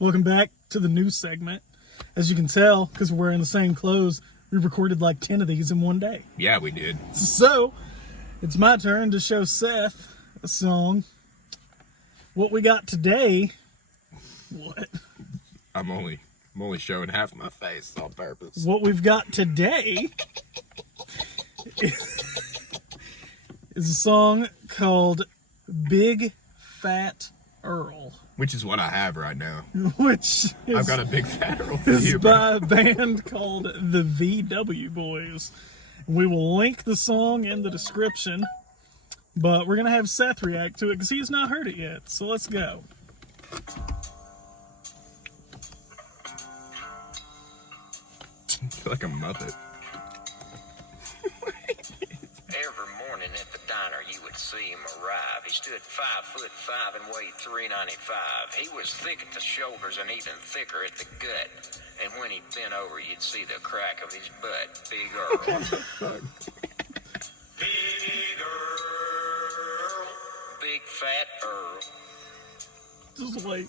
Welcome back to the news segment. As you can tell, because we're wearing the same clothes, we recorded like 10 of these in one day. Yeah, we did. So, it's my turn to show Seth a song. What we got today... What? I'm only showing half of my face on purpose. What we've got today is a song called Big Fat Earl. Which is what I have right now. Which is, I've got a Big Fat Earl for is you, by a band called the VW Boys. We will link the song in the description, but we're going to have Seth react to it because he's not heard it yet. So let's go. I feel like a Muppet. Every morning at the diner, you would see him arrive. He stood 5'5" and weighed 395. He was thick at the shoulders and even thicker at the gut. And when he bent over, you'd see the crack of his butt. Big Earl. Big Earl. Big Fat Earl. Just wait.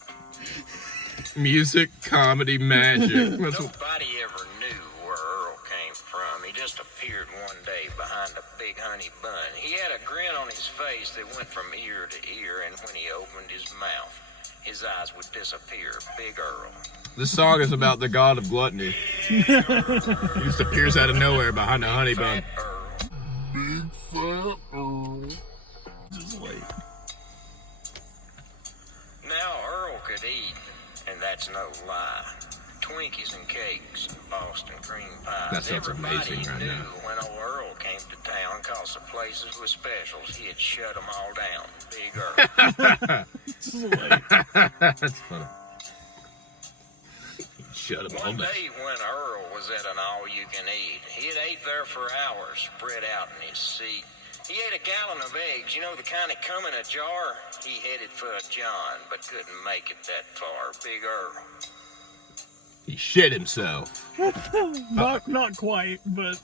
Music, comedy, magic. That's what... Nobody ever knew where Earl came from. He just appeared one day behind a big honey bun. He had a grin on his face that went from ear to ear, and when he opened his mouth, his eyes would disappear. Big Earl. This song is about the god of gluttony. He just appears out of nowhere behind a honey bun. Big Fat Earl. Just wait. Now Earl could eat, and that's no lie. Twinkies and cakes, Boston cream pies. That sounds amazing right Everybody knew now. when old Earl came to town, cause the places with specials, he'd shut them all down. Big Earl. Just wait. That's funny. Shut him all One down. day when Earl was at an all-you-can-eat, he'd ate there for hours, spread out in his seat. He ate a gallon of eggs, you know, the kind that come in a jar. He headed for a John, but couldn't make it that far. Big Earl. He shit himself. Not quite, but...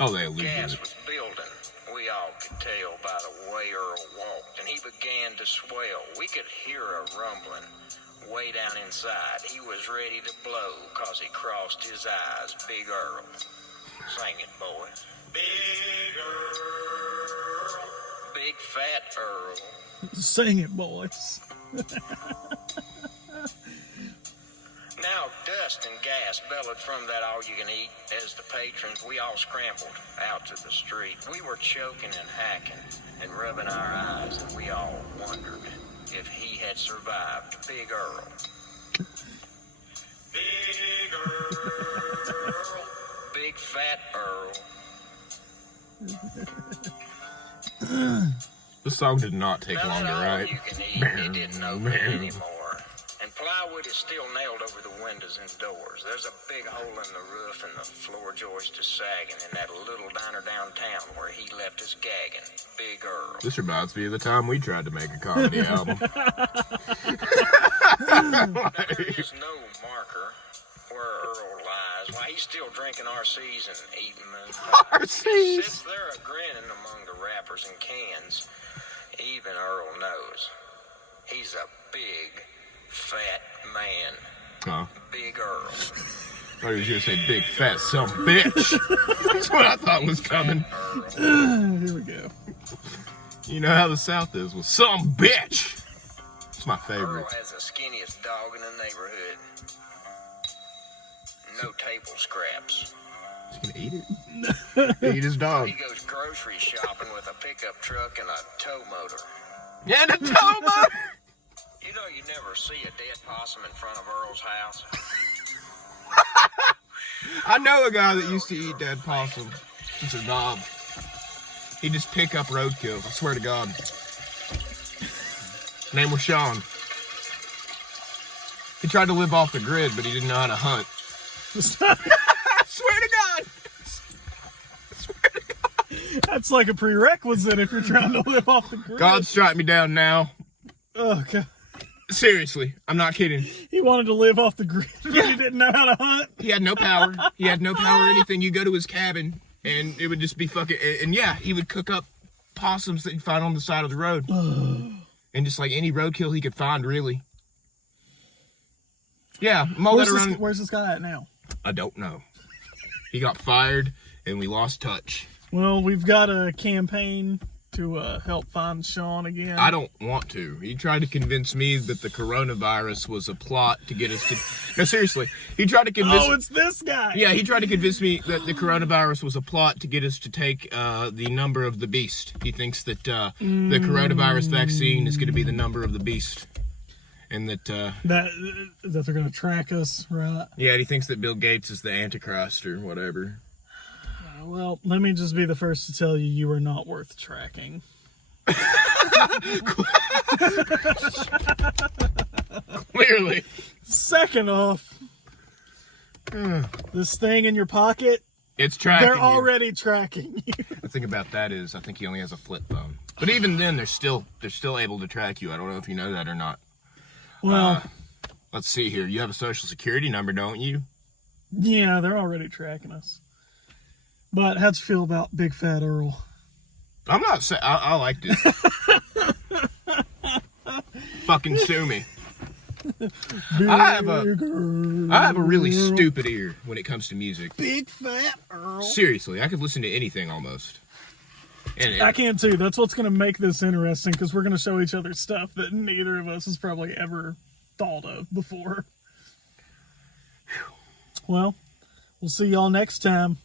Oh, they alluded Gas to it. was building. We all could tell by the way Earl walked, and he began to swell. We could hear a rumbling way down inside. He was ready to blow, cause he crossed his eyes. Big Earl. Sing it, boys. Big Earl. Big Fat Earl. Sing it, boys. Now dust and gas bellowed from that all-you-can-eat. As the patrons, we all scrambled out to the street. We were choking and hacking and rubbing our eyes, and we all wondered if he had survived. Big Earl. Big Earl. Big Fat Earl. This song did not take Now long to that write. all-you-can-eat, it didn't open anymore. And plywood is still nailed over the windows and doors. There's a big hole in the roof and the floor joist is sagging in that little diner downtown where he left us gagging. Big Earl. This reminds me of the time we tried to make a comedy album. There is no marker where Earl lies. Why, he's still drinking RCs and eating moonpies. He sits there a-grinning among the wrappers and cans. Even Earl knows he's a big, fat man. Huh? Big Earl. I thought he was going to say big fat some bitch. That's what I thought was coming. Here we go. You know how the South is with some bitch. It's my favorite. Earl has the skinniest dog in the neighborhood. No table scraps. He's going to eat it? Eat his dog. He goes grocery shopping with a pickup truck and a tow motor. Yeah, the Toma! You know you never see a dead possum in front of Earl's house. I know a guy that used to eat dead possum. He's a knob. He'd just pick up roadkill, I swear to God. Name was Sean. He tried to live off the grid, but he didn't know how to hunt. I swear to God! I swear to God! That's like a prerequisite if you're trying to live off the grid. God strike me down now. Oh, God. Seriously, I'm not kidding. He wanted to live off the grid, but he didn't know how to hunt. He had no power. He had no power or anything. You go to his cabin, and it would just be fucking... And yeah, he would cook up possums that you'd find on the side of the road. And just like any roadkill he could find, really. Yeah, mull that around. Where's this guy at now? I don't know. He got fired, and we lost touch. Well, we've got a campaign to help find Sean again. I don't want to. He tried to convince me that the coronavirus was a plot to get us to... No, seriously. He tried to convince... Oh, it's this guy! Yeah, he tried to convince me that the coronavirus was a plot to get us to take the number of the beast. He thinks that the coronavirus vaccine is going to be the number of the beast. And that they're going to track us, right? Yeah, he thinks that Bill Gates is the Antichrist or whatever. Well, let me just be the first to tell you, you are not worth tracking. Clearly. Second off, this thing in your pocket, it's tracking they're you. already tracking you. The thing about that is, I think he only has a flip phone. But even then, they're still able to track you. I don't know if you know that or not. Well, let's see here. You have a social security number, don't you? Yeah, they're already tracking us. But how'd you feel about Big Fat Earl? I'm not saying I liked it. Fucking sue me. I have a really stupid ear when it comes to music. Big Fat Earl. Seriously, I could listen to anything almost. And I can too. That's what's going to make this interesting, because we're going to show each other stuff that neither of us has probably ever thought of before. Well, we'll see y'all next time.